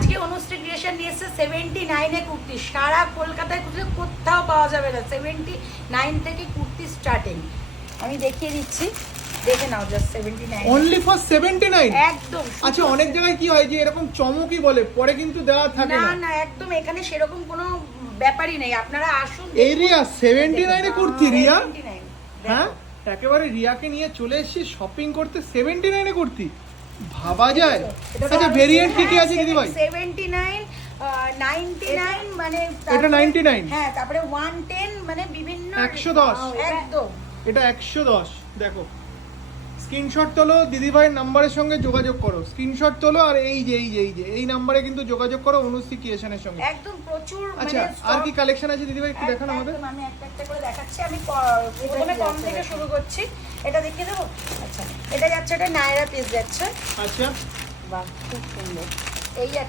আজকে অনুশ্রী ক্রিয়েশন নিয়ে এসেছে 79 কুর্তি। সারা কলকাতায় কুর্তি কোথাও পাওয়া যাবে না, 79 থেকে কুর্তি স্টার্টিং। আমি দেখিয়ে দিচ্ছি, দেখে নাও, জাস্ট 79 অনলি ফর 79। একদম। আচ্ছা, অনেক জায়গায় কি হয় যে এরকম চমকই বলে, পরে কিন্তু দেওয়া থাকে না না। না, একদম এখানে সেরকম কোনো ব্যাপারই নেই। আপনারা আসুন। এই রিয়া 79 এ কুর্তি। রিয়া 79, হ্যাঁ, একেবারে রিয়াকে নিয়ে চলে এসেছি শপিং করতে 79 এ কুর্তি, ভাবা যায়। আচ্ছা, ভেরিয়েন্ট কি কি আছে দিদি ভাই? 79, 99 মানে এটা 99। হ্যাঁ, তারপরে 110 মানে বিভিন্ন 110। একদম। এটা 110। দেখো, স্ক্রিনশট তোলো, দিদিভাইয়ের নাম্বারের সঙ্গে যোগাযোগ করো, স্ক্রিনশট তোলো, আর এই নাম্বারে কিন্তু যোগাযোগ করো অনুশ্রী ক্রিয়েশনের সঙ্গে। একদম প্রচুর। আচ্ছা, মানে আর কি কালেকশন আছে দিদিভাই, একটু দেখানো হবে? একদম, আমি একটা একটা করে দেখাচ্ছি। আমি প্রথমে কম থেকে শুরু করছি। এটা দেখিয়ে দেবো। আচ্ছা, এটা যাচ্ছে, এটা নায়রা পিস যাচ্ছে। আচ্ছা, বাহ, খুব সুন্দর। এই